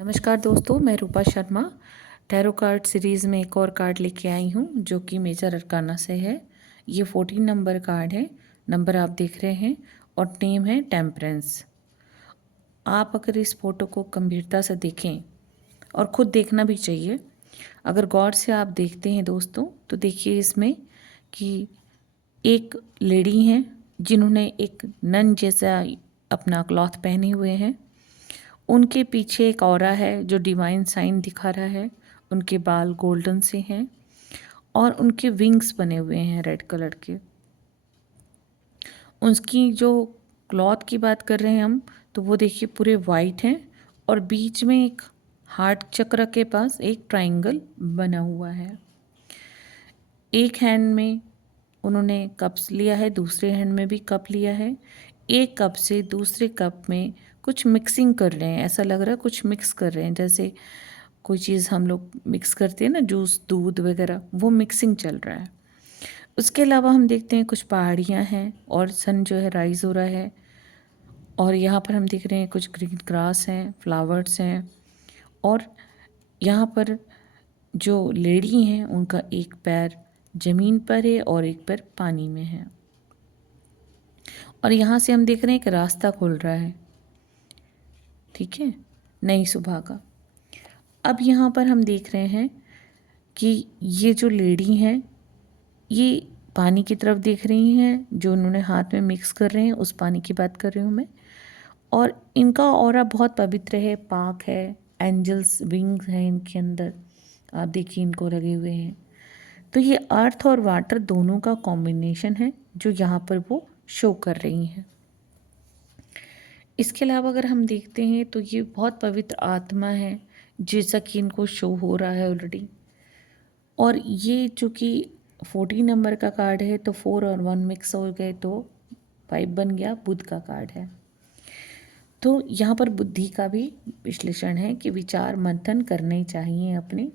नमस्कार दोस्तों, मैं रूपा शर्मा टैरो कार्ड सीरीज़ में एक और कार्ड लेके आई हूँ जो कि मेजर अरकाना से है। ये 14 नंबर कार्ड है। नंबर आप देख रहे हैं और नेम है टेम्परेंस। आप अगर इस फोटो को गंभीरता से देखें और ख़ुद देखना भी चाहिए, अगर गौर से आप देखते हैं दोस्तों तो देखिए इसमें कि एक लेडी हैं जिन्होंने एक नन जैसा अपना क्लॉथ पहने हुए हैं। उनके पीछे एक औरा है जो डिवाइन साइन दिखा रहा है। उनके बाल गोल्डन से हैं और उनके विंग्स बने हुए हैं रेड कलर के। उसकी जो क्लॉथ की बात कर रहे हैं हम, तो वो देखिए पूरे वाइट हैं और बीच में एक हार्ट चक्र के पास एक ट्रायंगल बना हुआ है। एक हैंड में उन्होंने कप्स लिया है, दूसरे हैंड में भी कप लिया है। एक कप से दूसरे कप में कुछ मिक्सिंग कर रहे हैं, ऐसा लग रहा है कुछ मिक्स कर रहे हैं, जैसे कोई चीज़ हम लोग मिक्स करते हैं ना, जूस दूध वगैरह, वो मिक्सिंग चल रहा है। उसके अलावा हम देखते हैं कुछ पहाड़ियाँ हैं और सन जो है राइज हो रहा है। और यहाँ पर हम देख रहे हैं कुछ ग्रीन ग्रास हैं, फ्लावर्स हैं। और यहाँ पर जो लेडी हैं उनका एक पैर ज़मीन पर है और एक पैर पानी में है। और यहाँ से हम देख रहे हैं कि रास्ता खुल रहा है, ठीक है, नई सुबह का। अब यहाँ पर हम देख रहे हैं कि ये जो लेडी हैं ये पानी की तरफ देख रही हैं, जो उन्होंने हाथ में मिक्स कर रहे हैं उस पानी की बात कर रही हूँ मैं। और इनका ऑरा बहुत पवित्र है, पाक है, एंजल्स विंग्स हैं इनके अंदर, आप देखिए इनको लगे हुए हैं। तो ये अर्थ और वाटर दोनों का कॉम्बिनेशन है जो यहाँ पर वो शो कर रही हैं। इसके अलावा अगर हम देखते हैं तो ये बहुत पवित्र आत्मा है, जैसा कि इनको शो हो रहा है ऑलरेडी। और ये चूँकि 14 नंबर का कार्ड है तो 4 और 1 मिक्स हो गए तो 5 बन गया, बुध का कार्ड है। तो यहाँ पर बुद्धि का भी विश्लेषण है कि विचार मंथन करने चाहिए अपने।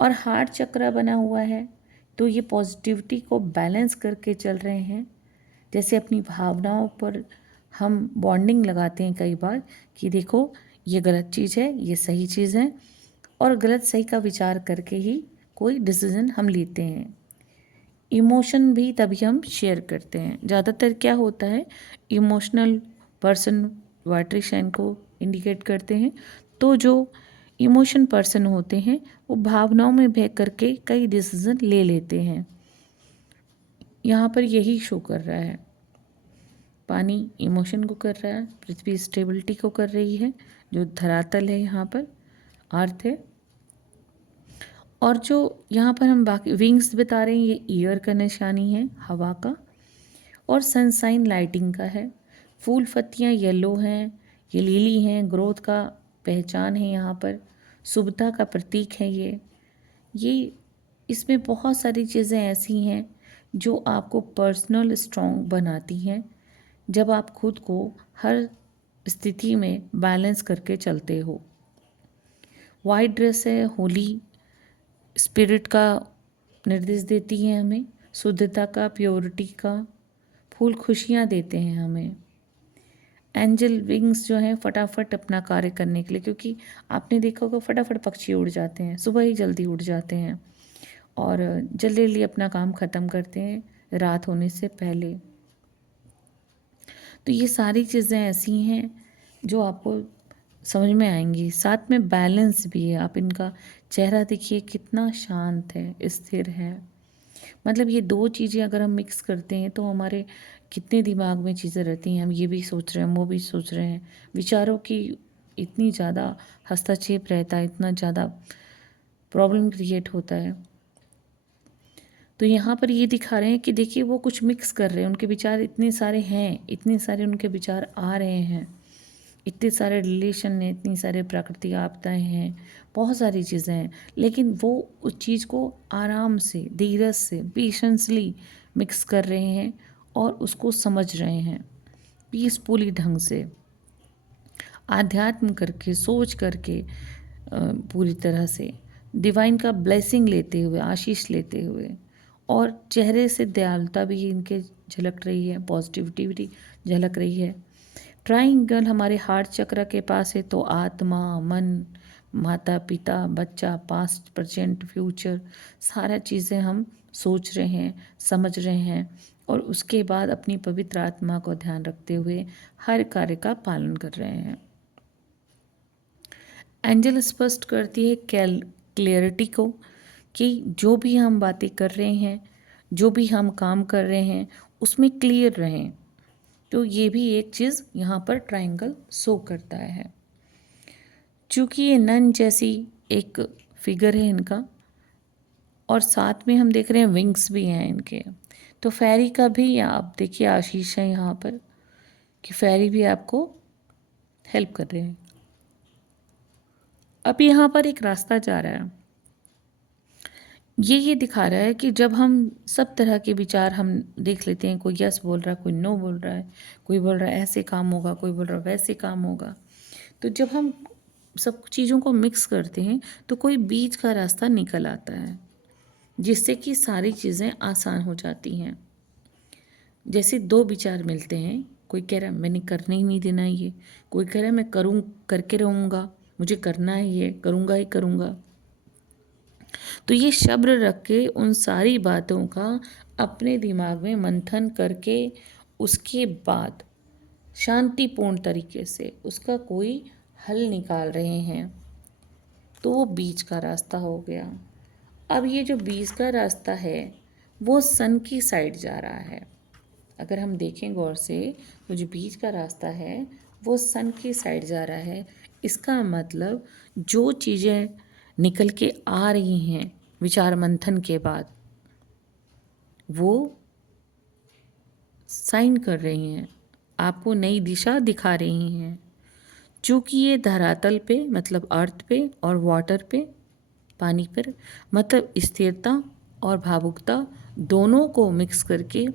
और हार्ट चक्र बना हुआ है तो ये पॉजिटिविटी को बैलेंस करके चल रहे हैं। जैसे अपनी भावनाओं पर हम बॉन्डिंग लगाते हैं कई बार कि देखो ये गलत चीज़ है, ये सही चीज़ है, और गलत सही का विचार करके ही कोई डिसीज़न हम लेते हैं। इमोशन भी तभी हम शेयर करते हैं। ज़्यादातर क्या होता है, इमोशनल पर्सन वाटरी साइन को इंडिकेट करते हैं। तो जो इमोशन पर्सन होते हैं वो भावनाओं में बह करके कई डिसीज़न ले लेते हैं। यहाँ पर यही शो कर रहा है, पानी इमोशन को कर रहा है, पृथ्वी स्टेबिलिटी को कर रही है, जो धरातल है यहाँ पर अर्थ है। और जो यहाँ पर हम बाकी विंग्स बता रहे हैं ये ईयर का निशानी है, हवा का, और सनसाइन लाइटिंग का है। फूल पत्तियाँ येलो हैं, ये लीली हैं, ग्रोथ का पहचान है यहाँ पर, शुभता का प्रतीक है ये इसमें बहुत सारी चीज़ें ऐसी हैं जो आपको पर्सनल स्ट्रॉन्ग बनाती हैं जब आप खुद को हर स्थिति में बैलेंस करके चलते हो। वाइट ड्रेस है, होली स्पिरिट का निर्देश देती है हमें, शुद्धता का, प्योरिटी का। फूल खुशियाँ देते हैं हमें। एंजल विंग्स जो हैं फटाफट अपना कार्य करने के लिए, क्योंकि आपने देखा होगा फटाफट पक्षी उड़ जाते हैं, सुबह ही जल्दी उड़ जाते हैं और जल्दी जल्दी अपना काम ख़त्म करते हैं रात होने से पहले। तो ये सारी चीज़ें ऐसी हैं जो आपको समझ में आएंगी। साथ में बैलेंस भी है। आप इनका चेहरा देखिए कितना शांत है, स्थिर है। मतलब ये दो चीज़ें अगर हम मिक्स करते हैं तो हमारे कितने दिमाग में चीज़ें रहती हैं, हम ये भी सोच रहे हैं, वो भी सोच रहे हैं, विचारों की इतनी ज़्यादा हस्तक्षेप रहता है, इतना ज़्यादा प्रॉब्लम क्रिएट होता है। तो यहाँ पर ये दिखा रहे हैं कि देखिए वो कुछ मिक्स कर रहे हैं, उनके विचार इतने सारे हैं, इतने सारे उनके विचार आ रहे हैं, इतने सारे रिलेशन हैं, इतनी सारे प्राकृतिक आपदाएं हैं, बहुत सारी चीज़ें हैं, लेकिन वो उस चीज़ को आराम से, धीरज से, पेशेंसली मिक्स कर रहे हैं और उसको समझ रहे हैं पीसफुली ढंग से, आध्यात्म करके, सोच करके, पूरी तरह से डिवाइन का ब्लेसिंग लेते हुए, आशीष लेते हुए। और चेहरे से दयालुता भी इनके झलक रही है, पॉजिटिविटी भी झलक रही है। ट्राइंगल हमारे हार्ट चक्र के पास है, तो आत्मा, मन, माता पिता, बच्चा, पास्ट, प्रेजेंट, फ्यूचर, सारा चीज़ें हम सोच रहे हैं, समझ रहे हैं और उसके बाद अपनी पवित्र आत्मा को ध्यान रखते हुए हर कार्य का पालन कर रहे हैं। एंजल स्पष्ट करती है क्लियरिटी को कि जो भी हम बातें कर रहे हैं, जो भी हम काम कर रहे हैं उसमें क्लियर रहें। तो ये भी एक चीज़ यहाँ पर ट्रायंगल शो करता है। चूँकि ये नन जैसी एक फिगर है इनका और साथ में हम देख रहे हैं विंग्स भी हैं इनके, तो फेरी का भी आप देखिए आशीष है यहाँ पर कि फेरी भी आपको हेल्प कर रहे हैं। अब यहाँ पर एक रास्ता जा रहा है, ये दिखा रहा है कि जब हम सब तरह के विचार हम देख लेते हैं, कोई यस बोल रहा है, कोई नो बोल रहा है, कोई बोल रहा है ऐसे काम होगा, कोई बोल रहा है वैसे काम होगा, तो जब हम सब चीज़ों को मिक्स करते हैं तो कोई बीच का रास्ता निकल आता है जिससे कि सारी चीज़ें आसान हो जाती हैं। जैसे दो विचार मिलते हैं, कोई कह रहा है मैंने करने ही नहीं देना ये, कोई कह रहा है मैं करके रहूँगा, मुझे करना है ये, करूँगा ही करूँगा। तो ये शब्द रख के उन सारी बातों का अपने दिमाग में मंथन करके उसके बाद शांतिपूर्ण तरीके से उसका कोई हल निकाल रहे हैं, तो वो बीच का रास्ता हो गया। अब ये जो बीच का रास्ता है वो सन की साइड जा रहा है। अगर हम देखें गौर से तो जो बीच का रास्ता है वो सन की साइड जा रहा है। इसका मतलब जो चीज़ें निकल के आ रही हैं विचार मंथन के बाद वो साइन कर रही हैं, आपको नई दिशा दिखा रही हैं। चूँकि ये धरातल पे मतलब अर्थ पे और वाटर पे पानी पर मतलब स्थिरता और भावुकता दोनों को मिक्स करके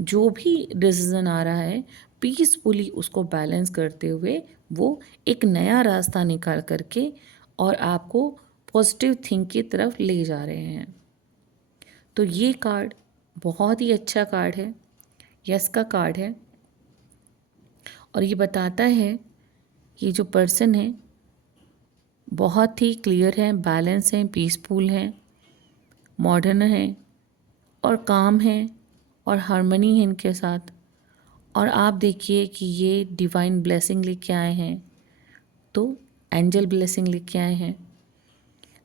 जो भी डिसीजन आ रहा है पीसफुली उसको बैलेंस करते हुए वो एक नया रास्ता निकाल करके और आपको पॉजिटिव थिंक की तरफ ले जा रहे हैं। तो ये कार्ड बहुत ही अच्छा कार्ड है, यस का कार्ड है और ये बताता है कि जो पर्सन है बहुत ही क्लियर है, बैलेंस है, पीसफुल है, मॉडर्न है और काम है और हार्मनी है इनके साथ। और आप देखिए कि ये डिवाइन ब्लेसिंग लेके आए हैं, तो एंजल ब्लेसिंग लेके आए हैं।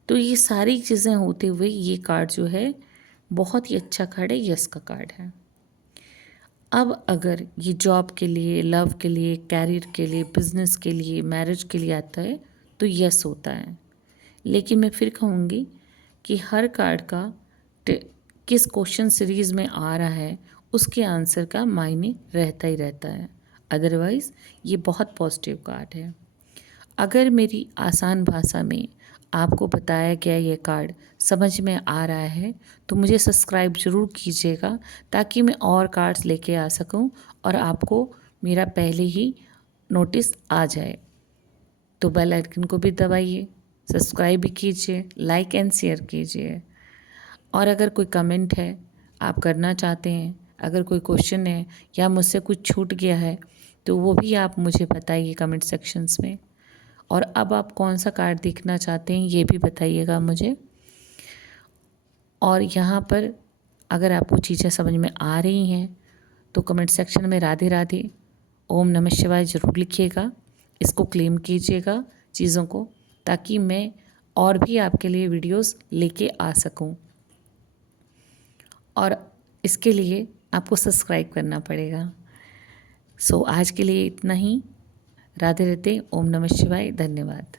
तो ये सारी चीज़ें होते हुए ये कार्ड जो है बहुत ही अच्छा कार्ड है, यस का कार्ड है। अब अगर ये जॉब के लिए, लव के लिए, कैरियर के लिए, बिजनेस के लिए, मैरिज के लिए आता है तो यस होता है। लेकिन मैं फिर कहूँगी कि हर कार्ड का किस क्वेश्चन सीरीज़ में आ रहा है उसके आंसर का मायने रहता ही रहता है। अदरवाइज़ ये बहुत पॉजिटिव कार्ड है। अगर मेरी आसान भाषा में आपको बताया गया ये कार्ड समझ में आ रहा है तो मुझे सब्सक्राइब ज़रूर कीजिएगा ताकि मैं और कार्ड्स लेके आ सकूं और आपको मेरा पहले ही नोटिस आ जाए। तो बेल आइकन को भी दबाइए, सब्सक्राइब भी कीजिए, लाइक एंड शेयर कीजिए। और अगर कोई कमेंट है आप करना चाहते हैं, अगर कोई क्वेश्चन है या मुझसे कुछ छूट गया है तो वो भी आप मुझे बताइए कमेंट सेक्शंस में। और अब आप कौन सा कार्ड देखना चाहते हैं ये भी बताइएगा मुझे। और यहाँ पर अगर आपको चीज़ें समझ में आ रही हैं तो कमेंट सेक्शन में राधे राधे, ओम नमः शिवाय ज़रूर लिखिएगा। इसको क्लेम कीजिएगा चीज़ों को, ताकि मैं और भी आपके लिए वीडियोस लेके आ सकूं। और इसके लिए आपको सब्सक्राइब करना पड़ेगा। सो आज के लिए इतना ही। राधे राधे, ओम नमः शिवाय, धन्यवाद।